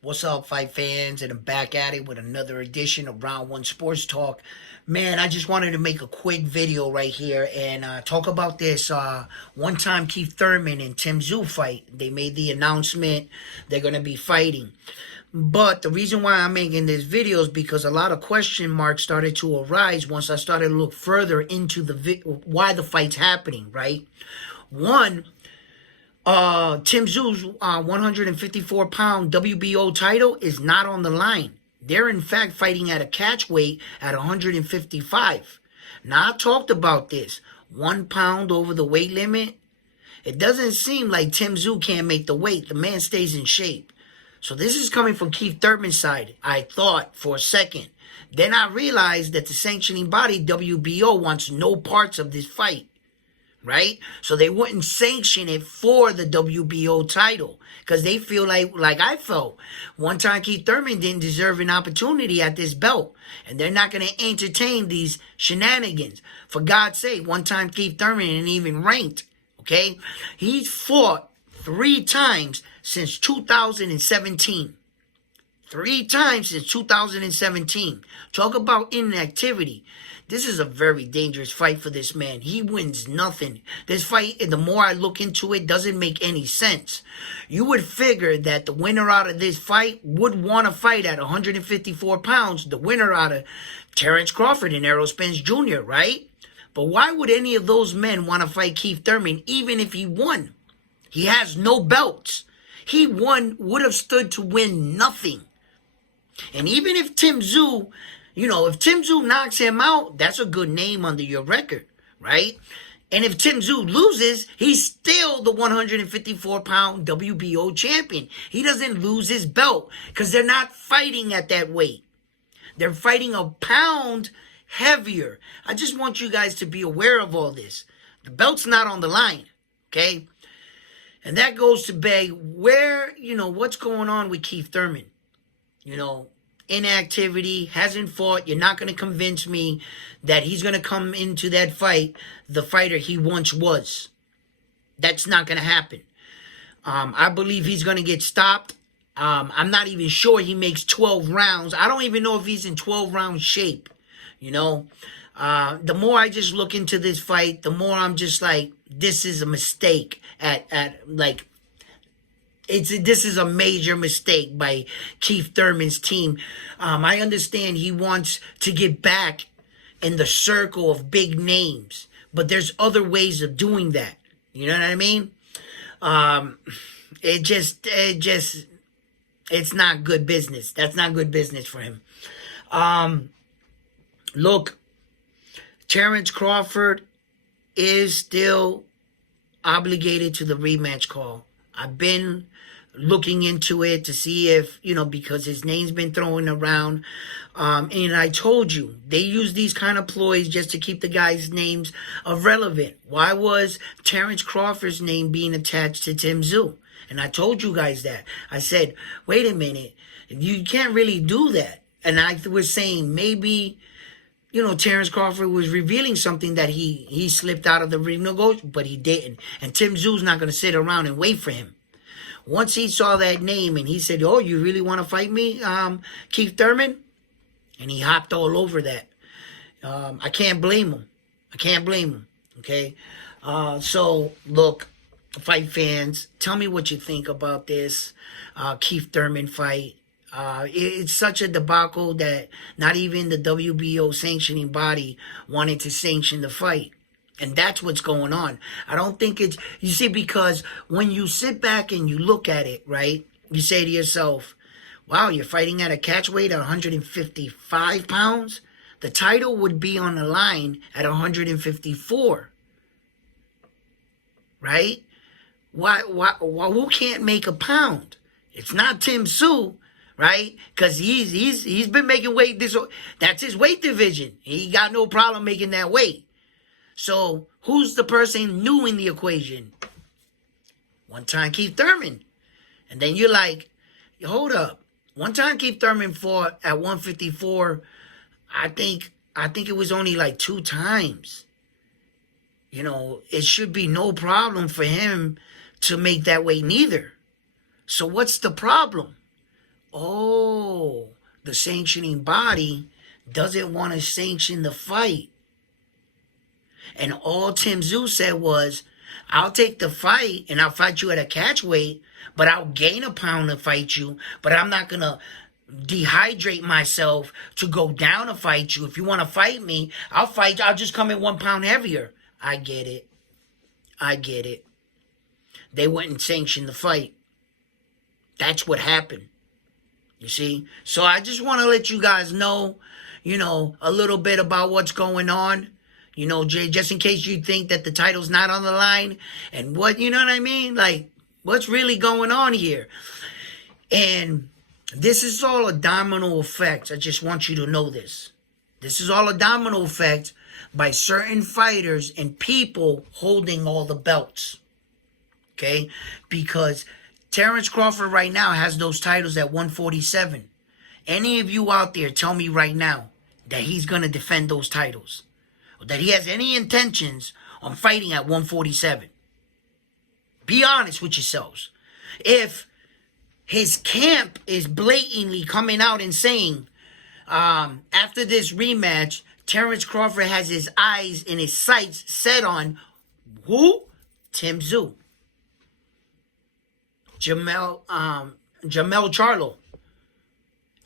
What's up, fight fans? And I'm back at it with another edition of Round One Sports Talk. Man, I just wanted to make a quick video right here and talk about this one-time Keith Thurman and Tim Tszyu fight. They made the announcement they're going to be fighting. But the reason why I'm making this video is because a lot of question marks started to arise once I started to look further into why the fight's happening, right? One, Tim Tszyu's 154-pound WBO title is not on the line. They're in fact fighting at a catch weight at 155. Now, I talked about this. 1 pound over the weight limit. It doesn't seem like Tim Tszyu can't make the weight. The man stays in shape. So this is coming from Keith Thurman's side, I thought, for a second. Then I realized that the sanctioning body, WBO, wants no parts of this fight. Right? So they wouldn't sanction it for the WBO title because they feel like I felt. One time Keith Thurman didn't deserve an opportunity at this belt, and they're not going to entertain these shenanigans. For God's sake, one time Keith Thurman ain't even ranked, okay? He's fought 3 times since 2017. 3 times since 2017. Talk about inactivity. This is a very dangerous fight for this man. He wins nothing. This fight, the more I look into it, doesn't make any sense. You would figure that the winner out of this fight would want to fight at 154 pounds, the winner out of Terrence Crawford and Errol Spence Jr., right? But why would any of those men want to fight Keith Thurman even if he won? He has no belts. He would have stood to win nothing. And even if Tim Tszyu, if Tim Tszyu knocks him out, that's a good name under your record, right? And if Tim Tszyu loses, he's still the 154-pound WBO champion. He doesn't lose his belt because they're not fighting at that weight. They're fighting a pound heavier. I just want you guys to be aware of all this. The belt's not on the line, okay? And that goes to beg where, what's going on with Keith Thurman? Inactivity, hasn't fought. You're not going to convince me that he's going to come into that fight the fighter he once was. That's not going to happen. I believe he's going to get stopped. I'm not even sure he makes 12 rounds. I don't even know if he's in 12-round shape. The more I just look into this fight, the more I'm just like, this is a mistake this is a major mistake by Keith Thurman's team. I understand he wants to get back in the circle of big names, but there's other ways of doing that. You know what I mean? It's not good business. That's not good business for him. Look, Terrence Crawford is still obligated to the rematch call. I've been looking into it to see if, because his name's been thrown around. And I told you, they use these kind of ploys just to keep the guys' names irrelevant. Why was Terrence Crawford's name being attached to Tim Tszyu? And I told you guys that. I said, wait a minute, you can't really do that. And I was saying maybe, Terrence Crawford was revealing something that he slipped out of the renegotiation, but he didn't. And Tim Tszyu's not going to sit around and wait for him. Once he saw that name and he said, oh, you really want to fight me, Keith Thurman? And he hopped all over that. I can't blame him. Okay? So, look, fight fans, tell me what you think about this Keith Thurman fight. It's such a debacle that not even the WBO sanctioning body wanted to sanction the fight. And that's what's going on. I don't think it's, you see, because when you sit back and you look at it, right, you say to yourself, wow, you're fighting at a catch weight at 155 pounds? The title would be on the line at 154. Right? Who can't make a pound? It's not Tim Tszyu, right? Because he's been making weight. That's his weight division. He got no problem making that weight. So who's the person new in the equation? One time Keith Thurman. And then you're like, hold up. One time Keith Thurman fought at 154. I think it was only like 2 times. It should be no problem for him to make that weight neither. So what's the problem? Oh, the sanctioning body doesn't want to sanction the fight. And all Tim Tszyu said was, I'll take the fight and I'll fight you at a catch weight, but I'll gain a pound to fight you, but I'm not going to dehydrate myself to go down to fight you. If you want to fight me, I'll fight you. I'll just come in 1 pound heavier. I get it. I get it. They went and sanctioned the fight. That's what happened. You see? So I just want to let you guys know, a little bit about what's going on. Just in case you think that the title's not on the line. And what, you know what I mean? Like, what's really going on here? And this is all a domino effect. I just want you to know this. This is all a domino effect by certain fighters and people holding all the belts. Okay? Because Terrence Crawford right now has those titles at 147. Any of you out there tell me right now that he's going to defend those titles, or that he has any intentions on fighting at 147. Be honest with yourselves. If his camp is blatantly coming out and saying, after this rematch, Terrence Crawford has his eyes and his sights set on who? Tim Tszyu. Jamel Charlo.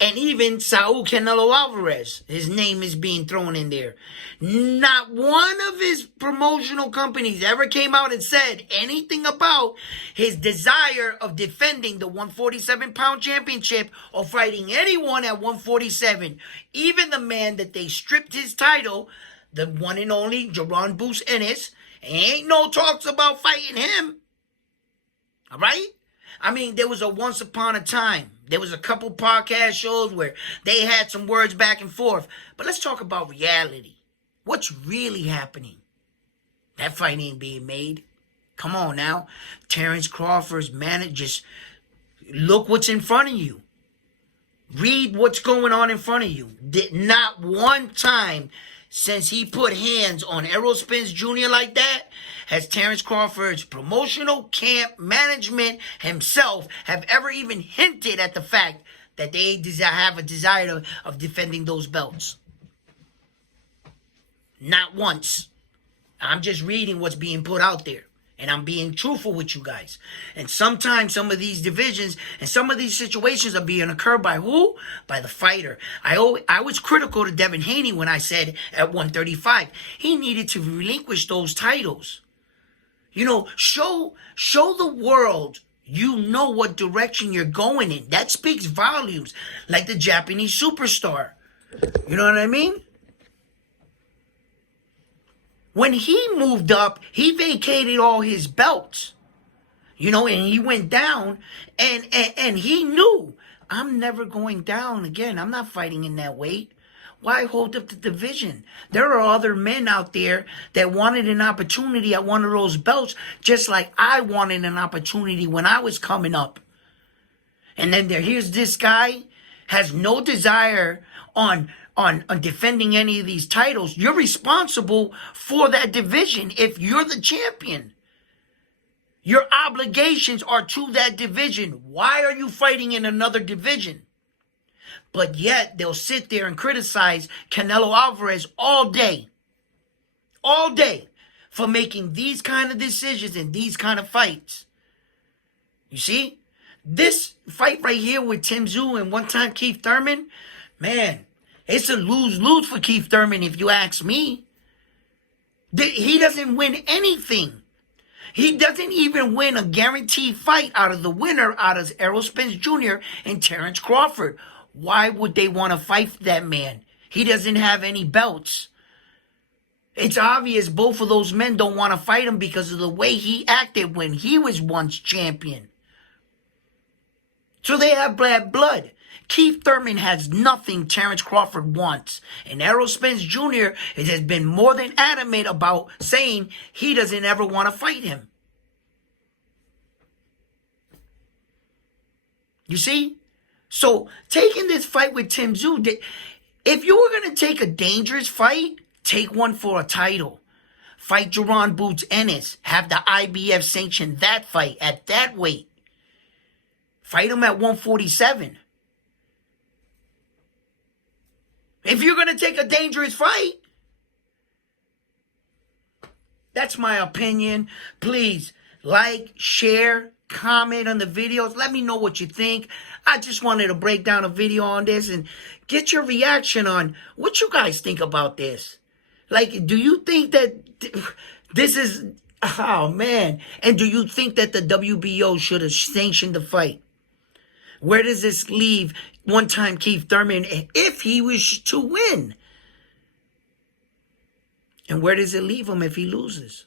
And even Saul Canelo Alvarez. His name is being thrown in there. Not one of his promotional companies ever came out and said anything about his desire of defending the 147-pound championship or fighting anyone at 147. Even the man that they stripped his title, the one and only Jaron Bruce Ennis, ain't no talks about fighting him. All right? I mean, there was a once upon a time. There was a couple podcast shows where they had some words back and forth. But let's talk about reality. What's really happening? That fight ain't being made. Come on now. Terrence Crawford's just look what's in front of you. Read what's going on in front of you. Did not one time since he put hands on Errol Spence Jr. like that has Terrence Crawford's promotional camp management himself have ever even hinted at the fact that they have a desire of defending those belts. Not once. I'm just reading what's being put out there. And I'm being truthful with you guys. And sometimes some of these divisions and some of these situations are being occurred by who? By the fighter. I was critical to Devin Haney when I said at 135, he needed to relinquish those titles. Show the world you know what direction you're going in. That speaks volumes. Like the Japanese superstar. You know what I mean? When he moved up, he vacated all his belts, and he went down, and he knew, I'm never going down again. I'm not fighting in that weight. Why hold up the division? There are other men out there that wanted an opportunity at one of those belts, just like I wanted an opportunity when I was coming up. And then here's this guy, has no desire on defending any of these titles. You're responsible for that division if you're the champion. Your obligations are to that division. Why are you fighting in another division? But yet they'll sit there and criticize Canelo Alvarez all day for making these kind of decisions and these kind of fights. You see? This fight right here with Tim Tszyu and one-time Keith Thurman, man, it's a lose-lose for Keith Thurman if you ask me. He doesn't win anything. He doesn't even win a guaranteed fight out of the winner, out of Errol Spence Jr. and Terrence Crawford. Why would they want to fight that man? He doesn't have any belts. It's obvious both of those men don't want to fight him because of the way he acted when he was once champion. So they have bad blood. Keith Thurman has nothing Terrence Crawford wants. And Errol Spence Jr. has been more than adamant about saying he doesn't ever want to fight him. You see? So taking this fight with Tim Tszyu, if you were going to take a dangerous fight, take one for a title. Fight Jaron Boots Ennis. Have the IBF sanction that fight at that weight. Fight him at 147. If you're going to take a dangerous fight, that's my opinion. Please like, share, comment on the videos. Let me know what you think. I just wanted to break down a video on this and get your reaction on what you guys think about this. Like, do you think that this is... Oh, man. And do you think that the WBO should have sanctioned the fight? Where does this leave one-time Keith Thurman if he was to win? And where does it leave him if he loses?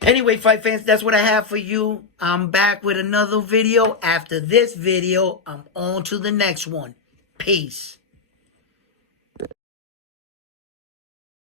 Anyway, fight fans, that's what I have for you. I'm back with another video. After this video, I'm on to the next one. Peace.